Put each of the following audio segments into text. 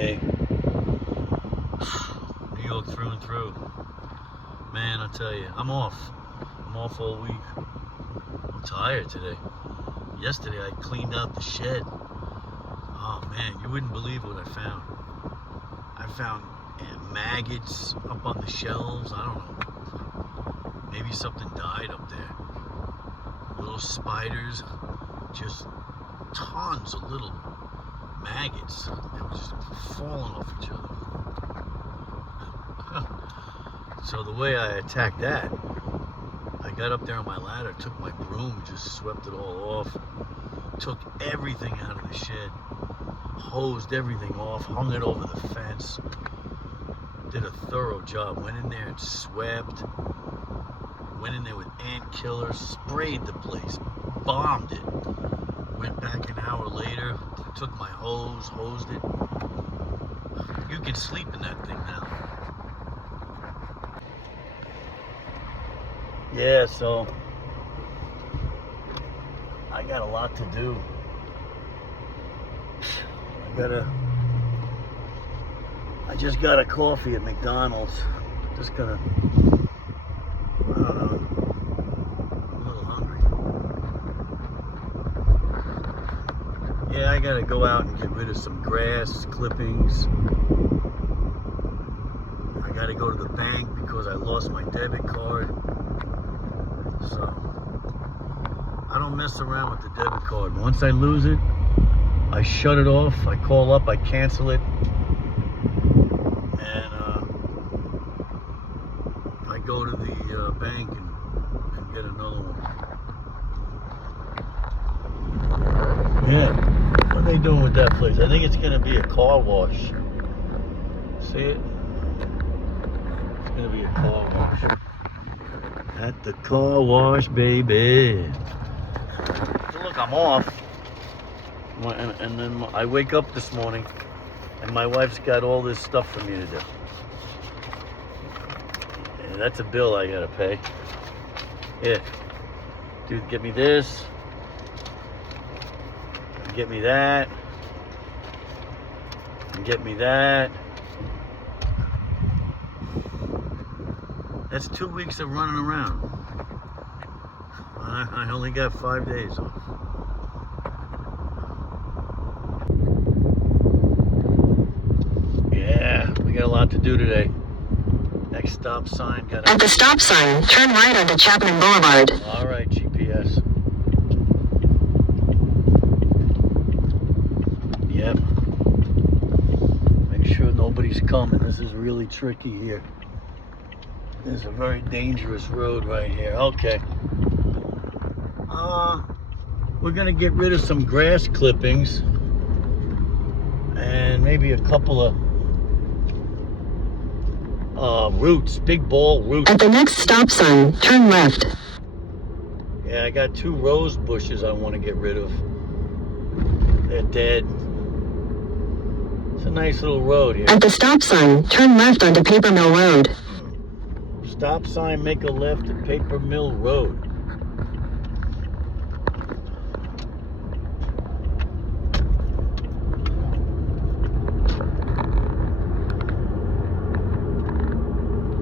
day. New York through and through. Man, I tell you, I'm off. I'm off all week. I'm tired today. Yesterday I cleaned out the shed. Oh man, you wouldn't believe what I found. I found maggots up on the shelves. I don't know. Maybe something died up there. Little spiders. Just tons of little maggots. They were just falling off each other. So the way I attacked that, I got up there on my ladder, took my broom, just swept it all off, took everything out of the shed, hosed everything off, hung it over the fence, did a thorough job, went in there and swept, went in there with ant killers, sprayed the place, bombed it, went back an hour later, took my hose, hosed it. You can sleep in that thing now. Yeah, so I got a lot to do. I just got a coffee at McDonald's. Just gonna, I don't know, I'm a little hungry. Yeah, I gotta go out and get rid of some grass clippings. I gotta go to the bank because I lost my debit card. So, I don't mess around with the debit card. Once I lose it, I shut it off, I call up, I cancel it, and I go to the bank and get another one. Yeah, what are they doing with that place? I think it's going to be a car wash. See it? It's going to be a car wash. At the car wash, baby. So look, I'm off. And then I wake up this morning and my wife's got all this stuff for me to do. And that's a bill I gotta pay. Yeah. Dude, get me this. Get me that. And get me that. That's 2 weeks of running around. I only got 5 days off. Yeah, we got a lot to do today. Next stop sign. At the stop sign, turn right onto Chapman Boulevard. All right, GPS. Yep. Make sure nobody's coming. This is really tricky here. There's a very dangerous road right here. Okay. We're gonna get rid of some grass clippings and maybe a couple of roots, big ball roots. At the next stop sign, turn left. Yeah, I got 2 rose bushes I want to get rid of. They're dead. It's a nice little road here. At the stop sign, turn left onto Paper Mill Road. Stop sign, make a left at Paper Mill Road.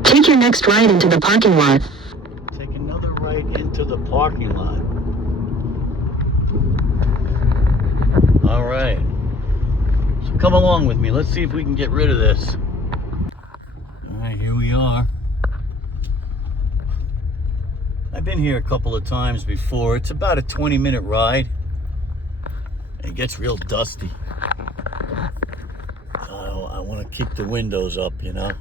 Take your next right into the parking lot. Take another right into the parking lot. All right. So come along with me. Let's see if we can get rid of this. All right, here we are. I've been here a couple of times before. It's about a 20-minute ride. It gets real dusty. I want to keep the windows up, you know.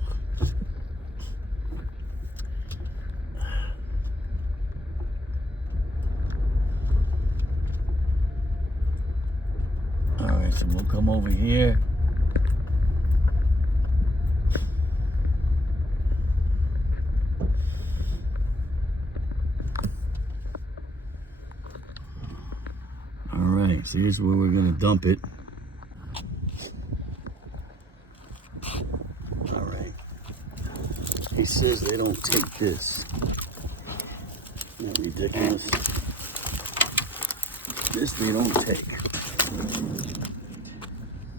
All right, so we'll come over here. All right, so here's where we're gonna dump it. All right. He says they don't take this. Isn't that ridiculous? This they don't take.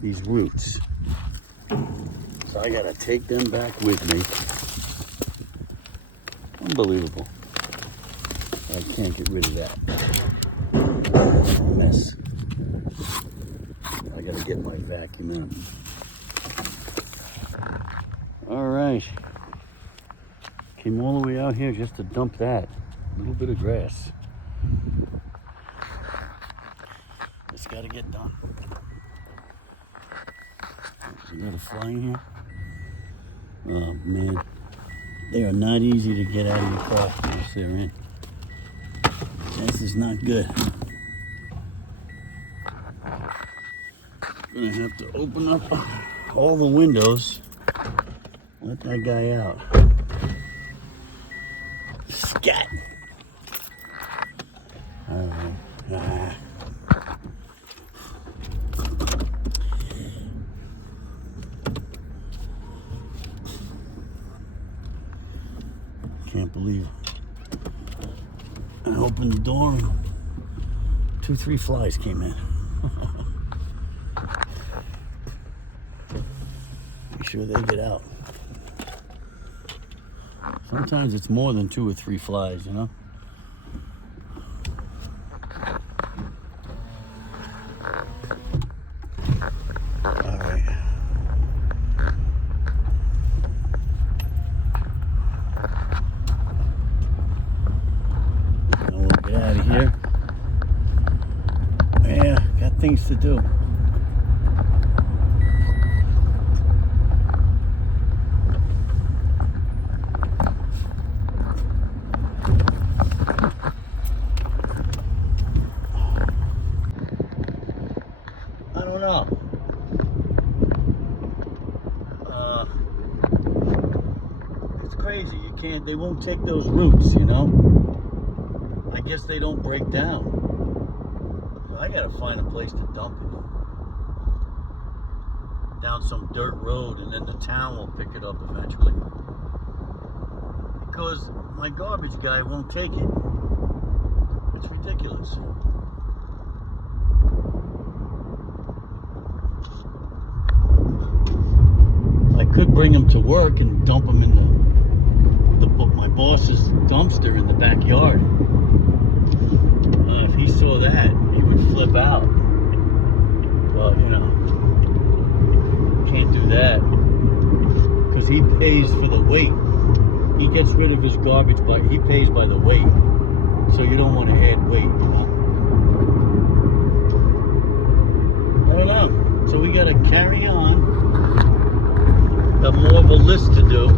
These roots. So I gotta take them back with me. Unbelievable. I can't get rid of that. Mess. I gotta get my vacuum out. All right. Came all the way out here just to dump that. A little bit of grass. It's gotta get done. You got a fly in here? Oh man. They are not easy to get out of your car once they're in. This is not good. Gonna have to open up all the windows. Let that guy out. Scat! Alright. Can't believe it. I opened the door and 2-3 flies came in. Make sure they get out. Sometimes it's more than 2 or 3 flies, you know? Alright. Now we'll get out of here. Yeah, got things to do. I don't know. It's crazy. You can't, they won't take those roots, you know? I guess they don't break down. I gotta find a place to dump it. Down some dirt road, and then the town will pick it up eventually. Because my garbage guy won't take it. It's ridiculous. I could bring him to work and dump him in my boss's dumpster in the backyard. If he saw that, he would flip out. But, you know, can't do that. Because he pays for the weight. He gets rid of his garbage, but he pays by the weight. So you don't want to add weight, you know? I don't know. So we got to carry on. Got more of a list to do.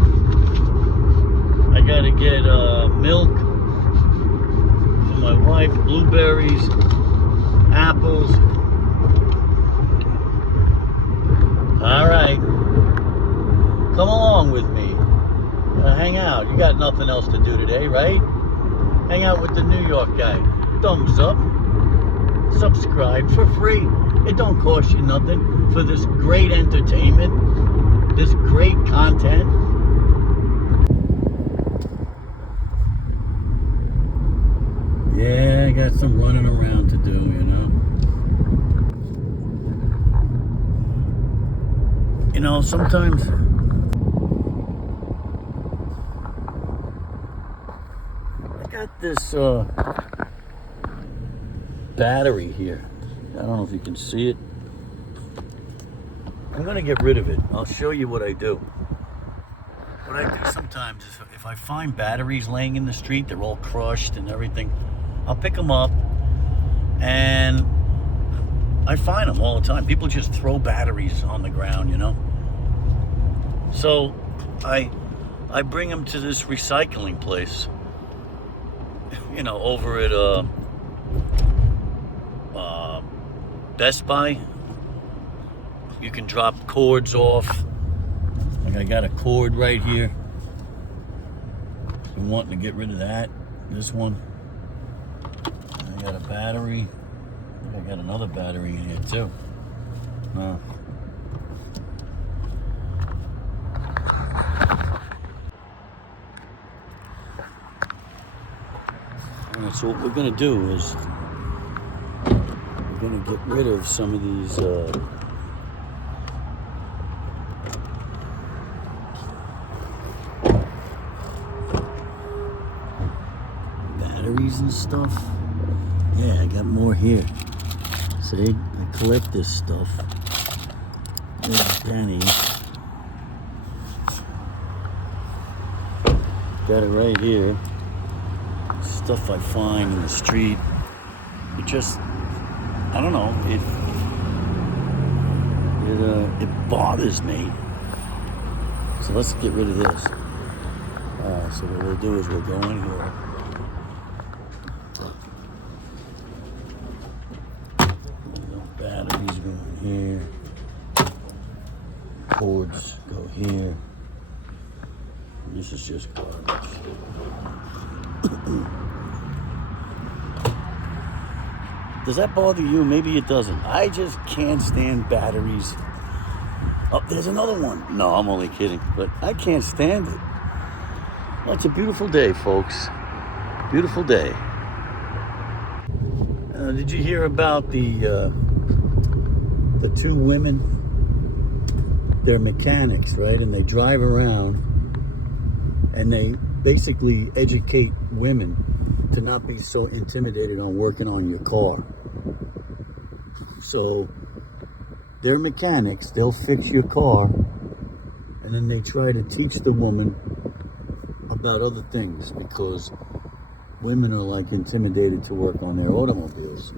I got to get milk for my wife, blueberries, apples. All right. Come along with me. Hang out. You got nothing else to do today, right? Hang out with the New York guy. Thumbs up. Subscribe for free. It don't cost you nothing for this great entertainment, this great content. Yeah, I got some running around to do, you know. You know, sometimes I got this battery here. I don't know if you can see it. I'm gonna get rid of it. I'll show you what I do. What I do sometimes is if I find batteries laying in the street, they're all crushed and everything, I'll pick them up, and I find them all the time. People just throw batteries on the ground, you know. So I bring them to this recycling place, you know, over at Best Buy. You can drop cords off. Like I got a cord right here. I'm wanting to get rid of that. This one. I got a battery. I think I got another battery in here too. Alright, so what we're gonna do is we're gonna get rid of some of these batteries and stuff. Yeah, I got more here. See, I collect this stuff. There's Penny. Got it right here. Stuff I find in the street. It just, I don't know, it bothers me. So let's get rid of this. So what we'll do is we'll go in here. Batteries go in here. Cords go here. And this is just garbage. Does that bother you? Maybe it doesn't. I just can't stand batteries. Oh, there's another one. No, I'm only kidding. But I can't stand it. Well, it's a beautiful day, folks. Beautiful day. Did you hear about the two women? They're mechanics, right? And they drive around and they basically educate women to not be so intimidated on working on your car. So they're mechanics, they'll fix your car, and then they try to teach the woman about other things because women are like intimidated to work on their automobiles.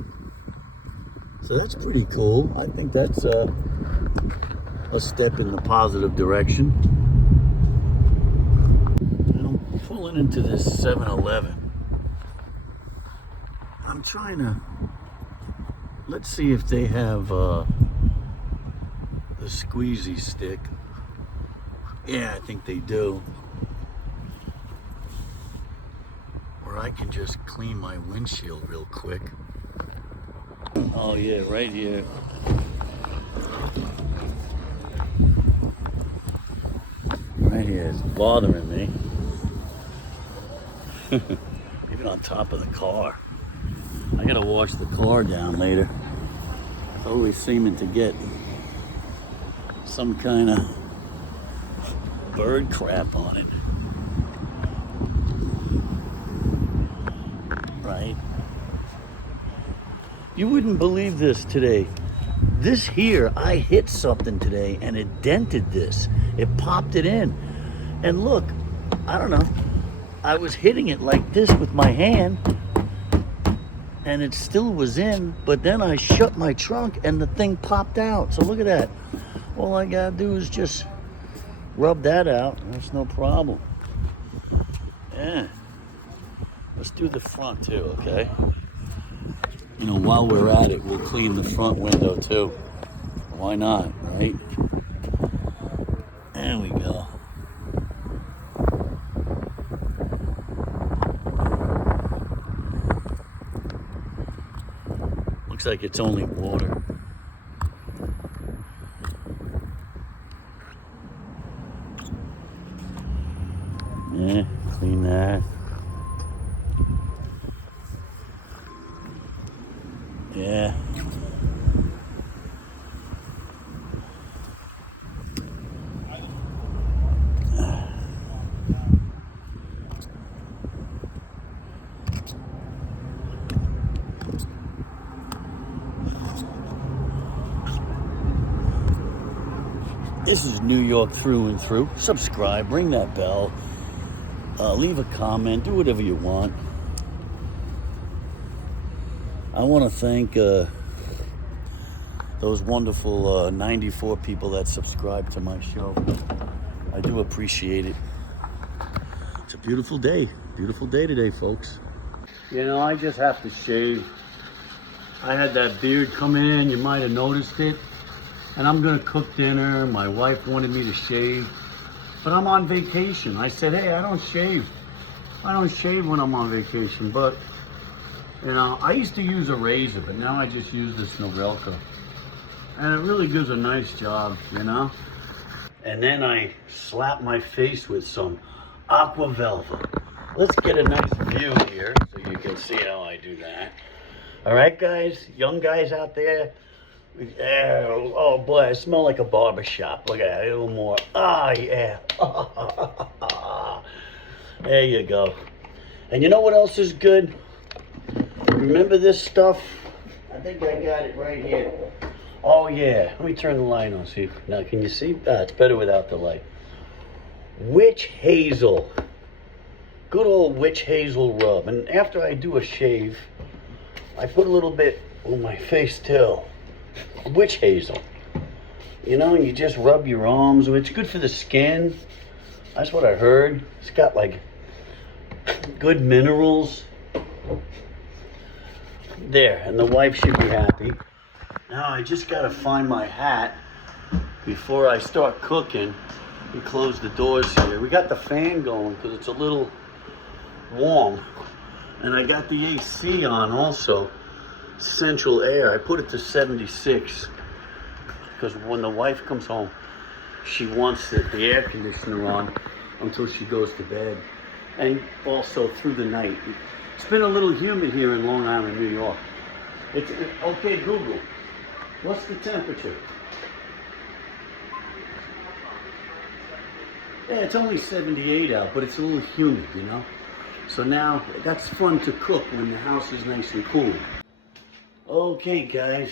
So that's pretty cool. I think that's a step in the positive direction. I'm pulling into this 7-Eleven. I'm trying to, let's see if they have the squeezy stick. Yeah, I think they do. Or I can just clean my windshield real quick. Oh yeah, right here. Right here, it's bothering me. Even on top of the car. I gotta wash the car down later. It's always seeming to get some kind of bird crap on it. Right? You wouldn't believe this today. This here, I hit something today and it dented this. It popped it in. And look, I don't know. I was hitting it like this with my hand and it still was in, but then I shut my trunk and the thing popped out. So look at that. All I gotta do is just rub that out. That's no problem. Yeah. Let's do the front too, okay? You know, while we're at it, we'll clean the front window too. Why not, right? There we go. Looks like it's only water. Yeah, clean that. Yeah. This is New York through and through. Subscribe, ring that bell, leave a comment, do whatever you want. I want to thank those wonderful 94 people that subscribe to my show. I do appreciate it. It's a beautiful day today, folks. You know, I just have to shave. I had that beard come in, you might have noticed it. And I'm gonna cook dinner. My wife wanted me to shave, but I'm on vacation. I said, hey, I don't shave. I don't shave when I'm on vacation, but you know, I used to use a razor, but now I just use this Norelco. And it really does a nice job, you know? And then I slap my face with some Aqua Velva. Let's get a nice view here so you can see how I do that. All right, guys, young guys out there. Oh boy, I smell like a barber shop. Look at that, a little more. Ah, yeah. There you go. And you know what else is good? Remember this stuff? I think I got it right here. Oh yeah, let me turn the light on, see. Now can you see? It's better without the light. Witch hazel. Good old witch hazel rub. And after I do a shave, I put a little bit on my face too. Witch hazel. You know, and you just rub your arms. It's good for the skin. That's what I heard. It's got like good minerals. There, and the wife should be happy. Now I just gotta find my hat before I start cooking. We close the doors here. We got the fan going because it's a little warm. And I got the AC on also. Central air. I put it to 76 because when the wife comes home, she wants the air conditioner on until she goes to bed. And also through the night. It's been a little humid here in Long Island, New York. Okay, Google. What's the temperature? Yeah, it's only 78 out, but it's a little humid, you know? So now, that's fun to cook when the house is nice and cool. Okay, guys.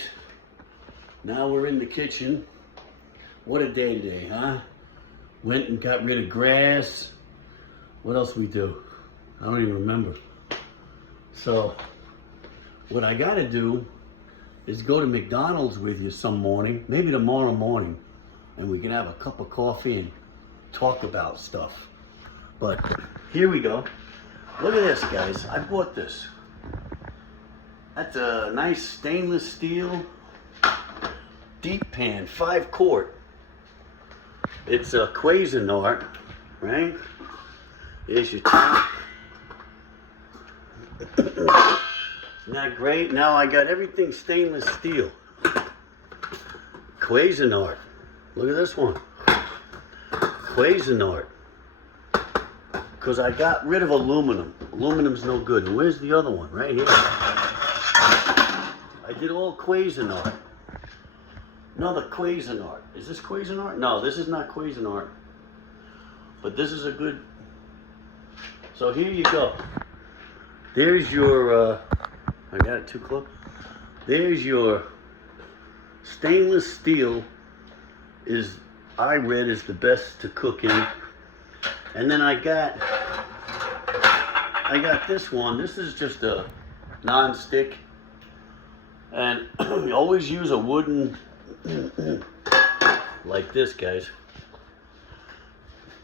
Now we're in the kitchen. What a day today, huh? Went and got rid of grass. What else we do? I don't even remember. So, what I gotta do is go to McDonald's with you some morning, maybe tomorrow morning, and we can have a cup of coffee and talk about stuff. But here we go. Look at this, guys. I bought this. That's a nice stainless steel deep pan, 5 quart. It's a Cuisinart, right? Here's your top. Isn't that great? Now I got everything stainless steel. Cuisinart. Look at this one. Cuisinart. Because I got rid of aluminum. Aluminum's no good. And where's the other one? Right here. I did all Cuisinart. Another Cuisinart. Is this Cuisinart? No, this is not Cuisinart. But this is a good... So here you go. There's your... I got it too close. There's your stainless steel is, I read, is the best to cook in. And then I got this one. This is just a non-stick. And you always use a wooden, like this, guys.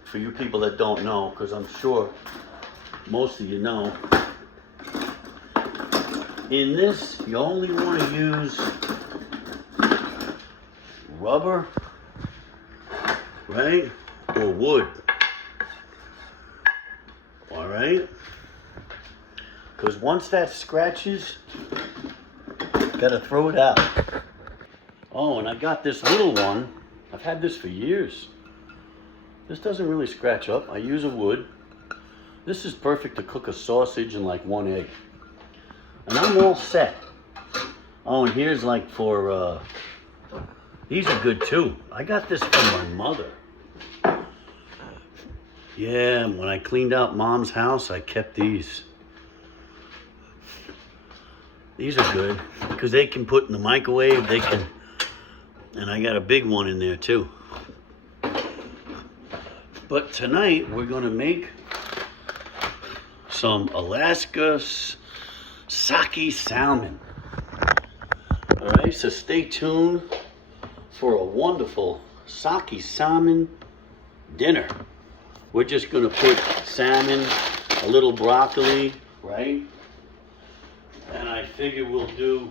For you people that don't know, because I'm sure most of you know. In this, you only want to use rubber, right? Or wood. All right? Because once that scratches, gotta throw it out. Oh, and I got this little one. I've had this for years. This doesn't really scratch up. I use a wood. This is perfect to cook a sausage and like 1 egg. And I'm all set. Oh, and here's like for, these are good too. I got this from my mother. Yeah, when I cleaned out Mom's house, I kept these. These are good because they can put in the microwave. They can, and I got a big one in there too. But tonight we're gonna make some Alaska sake salmon. All right, so stay tuned for a wonderful sake salmon dinner. We're just gonna put salmon, a little broccoli, right? And I figure we'll do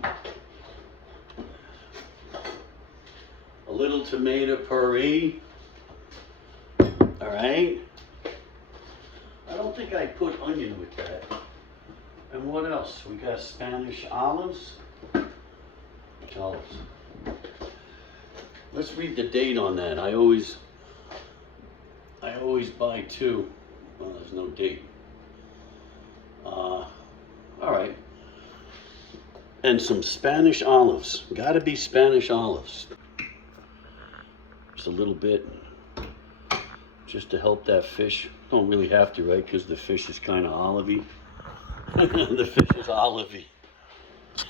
a little tomato puree. All right. I don't think I put onion with that. And what else? We got Spanish olives. Which olives? Let's read the date on that. I always buy 2. Well, there's no date. All right. And some Spanish olives. Gotta be Spanish olives. Just a little bit. Just to help that fish. Don't really have to, right? Because the fish is kind of olivey. The fish is olivey.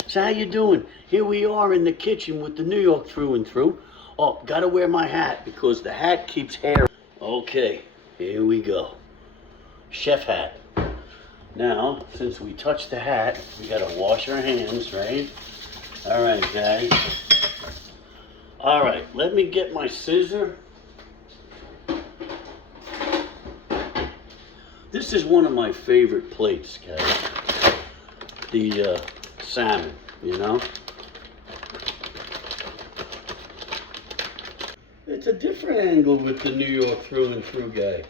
So how you doing? Here we are in the kitchen with the New York through and through. Oh, gotta wear my hat because the hat keeps hair. Okay, here we go. Chef hat. Now, since we touched the hat, we gotta wash our hands, right? All right, guys. All right, let me get my scissor. This is one of my favorite plates, guys. The salmon, you know? It's a different angle with the New York through and through guy.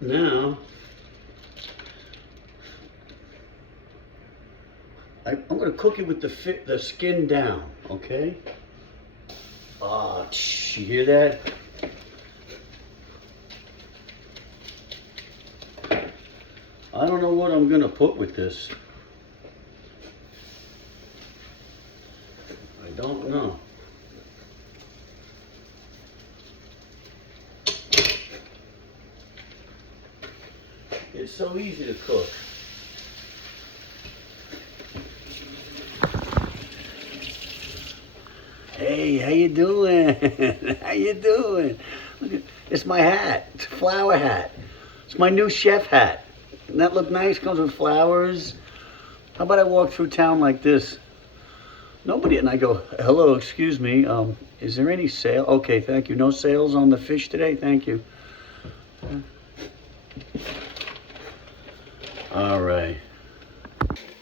Now, I'm gonna cook it with the skin down, okay? Ah, you hear that? I don't know what I'm gonna put with this. I don't know. It's so easy to cook. Hey, how you doing? How you doing? Look at, it's my hat. It's a flower hat. It's my new chef hat. Doesn't that look nice? Comes with flowers. How about I walk through town like this? Nobody, and I go, hello, excuse me, is there any sale? Okay, thank you. No sales on the fish today? Thank you. All right.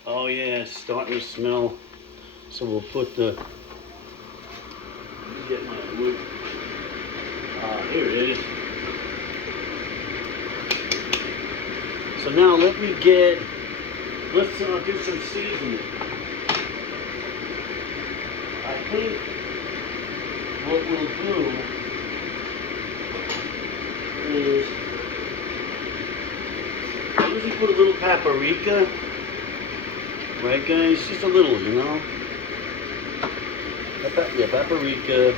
Oh yeah, it's starting to smell. So we'll put the, let me get my wood. Here it is. So now let me get, let's do some seasoning. I think what we'll do is, I usually put a little paprika, right guys? Just a little, you know? Yeah, paprika,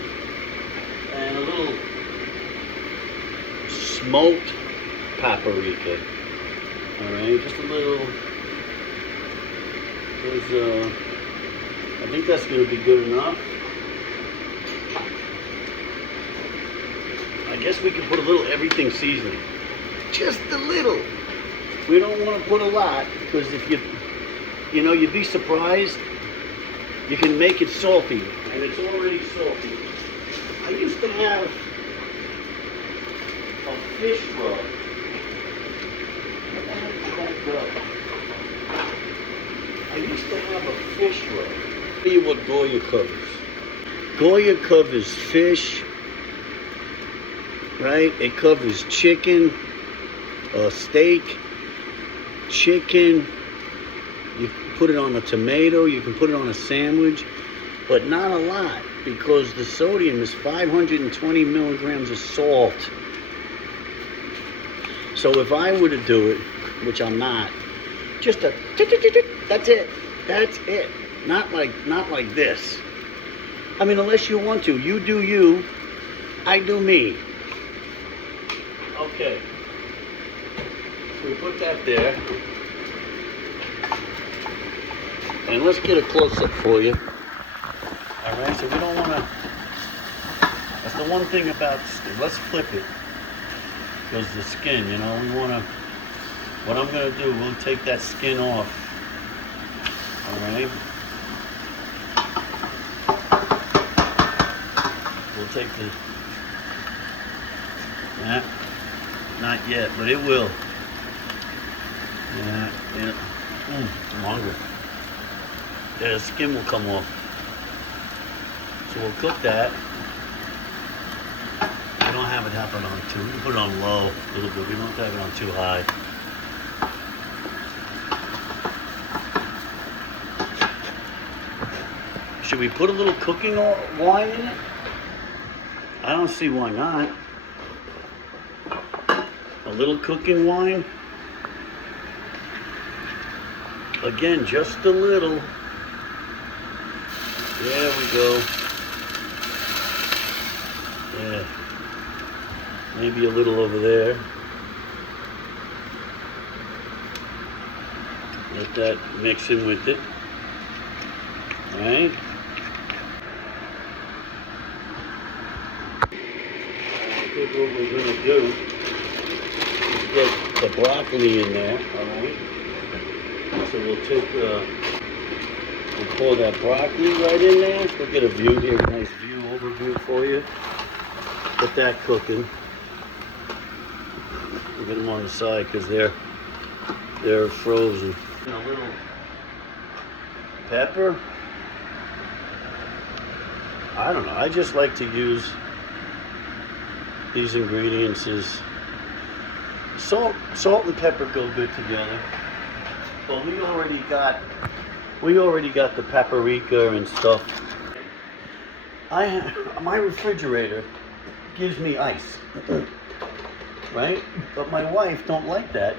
and a little smoked paprika. All right, just a little. There's, I think that's going to be good enough. I guess we can put a little everything seasoning. Just a little. We don't want to put a lot because if you know, you'd be surprised. You can make it salty, and it's already salty. I used to have a fish rub. Where the heck did that go? I used to have a fish rub. I'll tell you what Goya covers. Goya covers fish, right? It covers chicken, steak, chicken. You can put it on a tomato, you can put it on a sandwich, but not a lot because the sodium is 520 milligrams of salt. So if I were to do it, which I'm not, just a that's it. That's it. Not like this. I mean, unless you want to. You do you, I do me. Okay. So we put that there. And let's get a close-up for you. All right, so we don't want to, that's the one thing about, let's flip it. Because the skin, you know, we want to, what I'm going to do, we'll take that skin off. All right. We'll take the, not yet, but it will. Yeah. I'm hungry. Yeah, the skin will come off. So we'll cook that. We don't have it happen on too. We can put it on low a little bit. We don't have it on too high. Should we put a little cooking wine in it? I don't see why not. A little cooking wine. Again, just a little. There we go. Yeah. Maybe a little over there. Let that mix in with it. All right. I think what we're going to do is get the broccoli in there. All right. So we'll take, we'll pour that broccoli right in there. Look at a view here, nice view overview for you. Get that cooking. We'll get them on the side because they're frozen. And a little pepper. I don't know. I just like to use these ingredients as salt and pepper go good together. But we already got the paprika and stuff. My refrigerator gives me ice, right? But my wife don't like that.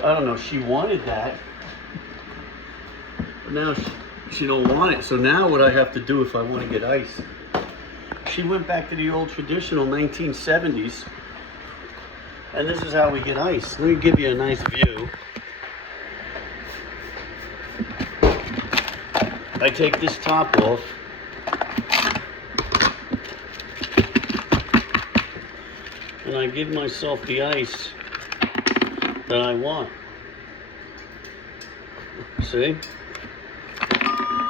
I don't know. She wanted that, but now she don't want it. So now what I have to do if I want to get ice? She went back to the old traditional 1970s. And this is how we get ice. Let me give you a nice view. I take this top off. And I give myself the ice that I want. See?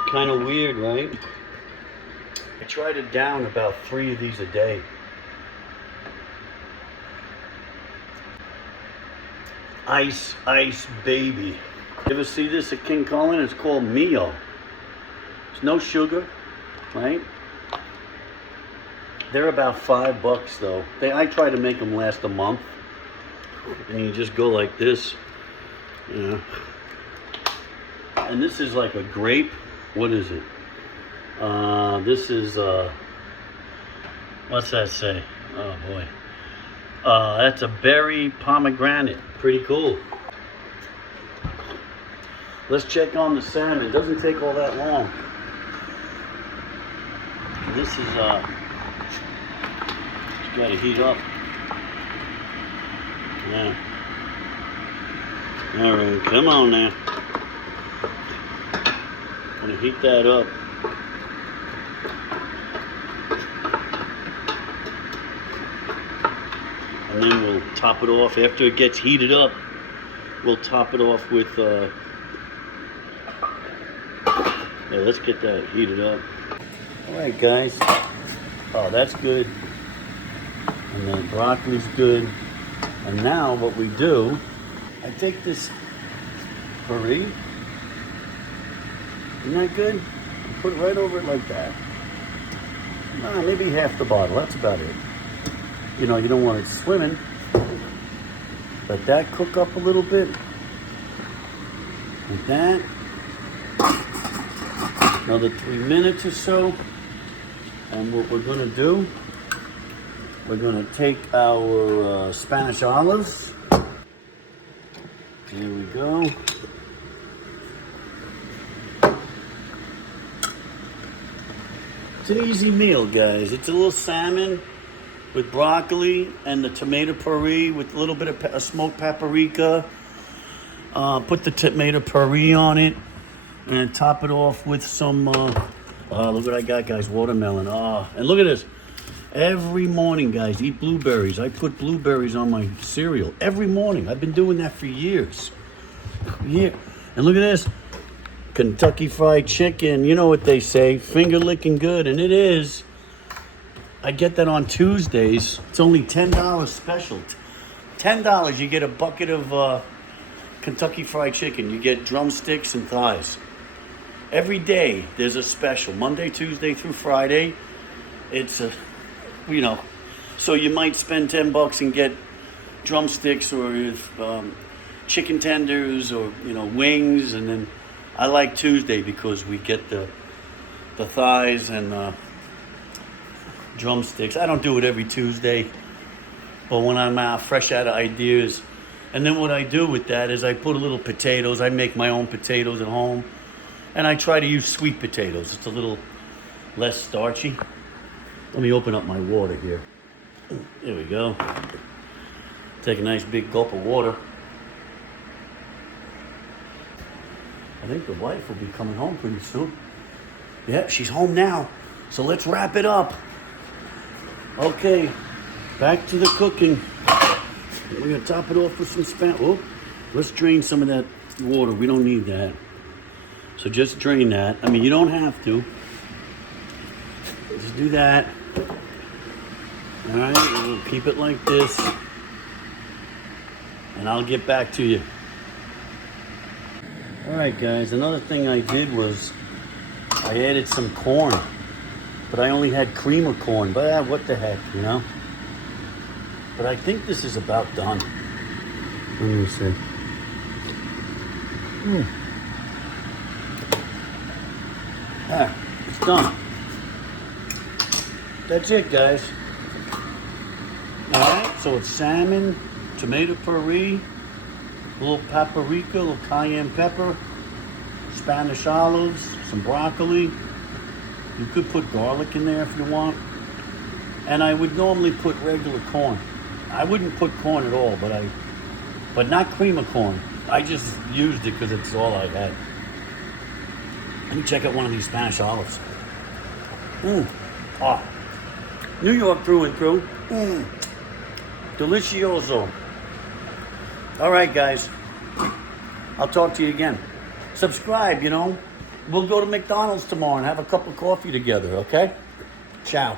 Kind of weird, right? I try to down about 3 of these a day. Ice baby. You ever see this at King Cullen? It's called Mio. There's no sugar, right? They're about $5 though. I try to make them last a month. And you just go like this, you know. And this is like a grape. What is it? This is what's that say? Oh boy. That's a berry pomegranate. Pretty cool. Let's check on the salmon. It doesn't take all that long. This is just gotta heat up. Yeah. All right, come on now. Gonna heat that up. And then we'll top it off. After it gets heated up, we'll top it off with, yeah, let's get that heated up. All right, guys. Oh, that's good. And the broccoli's good. And now what we do, I take this puree. Isn't that good? I put it right over it like that. Maybe half the bottle. That's about it. You know, you don't want it swimming. Let that cook up a little bit. Like that. Another 3 minutes or so. And what we're going to do, we're going to take our Spanish olives. Here we go. It's an easy meal, guys. It's a little salmon with broccoli and the tomato puree with a little bit of smoked paprika. Put the tomato puree on it and top it off with some, look what I got, guys, watermelon. And look at this. Every morning, guys, eat blueberries. I put blueberries on my cereal every morning. I've been doing that for years. Yeah. And look at this. Kentucky Fried Chicken. You know what they say, finger licking good, and it is. I get that on Tuesdays. It's only $10 special. $10, you get a bucket of Kentucky Fried Chicken. You get drumsticks and thighs. Every day there's a special. Monday, Tuesday through Friday. It's a, you know, so you might spend $10 and get drumsticks or chicken tenders or, you know, wings. And then I like Tuesday because we get the thighs and drumsticks. I don't do it every Tuesday, but when I'm fresh out of ideas. And then what I do with that is I put a little potatoes. I make my own potatoes at home, and I try to use sweet potatoes. It's a little less starchy. Let me open up my water here. There we go. Take a nice big gulp of water. I think the wife will be coming home pretty soon. Yeah, she's home now. So let's wrap it up. Okay, back to the cooking. We're gonna top it off with some spam. Oh, let's drain some of that water. We don't need that. So just drain that. I mean, you don't have to. Just do that. All right, we'll keep it like this. And I'll get back to you. All right, guys, another thing I did was I added some corn. But I only had creamer corn. But what the heck, you know? But I think this is about done. Let me see. Ah, it's done. That's it, guys. All right, so it's salmon, tomato puree, a little paprika, a little cayenne pepper, Spanish olives, some broccoli. You could put garlic in there if you want. And I would normally put regular corn. I wouldn't put corn at all, but not cream of corn. I just used it because it's all I had. Let me check out one of these Spanish olives. Oh, New York through and through. Delicioso. All right, guys. I'll talk to you again. Subscribe, you know. We'll go to McDonald's tomorrow and have a cup of coffee together, okay? Ciao.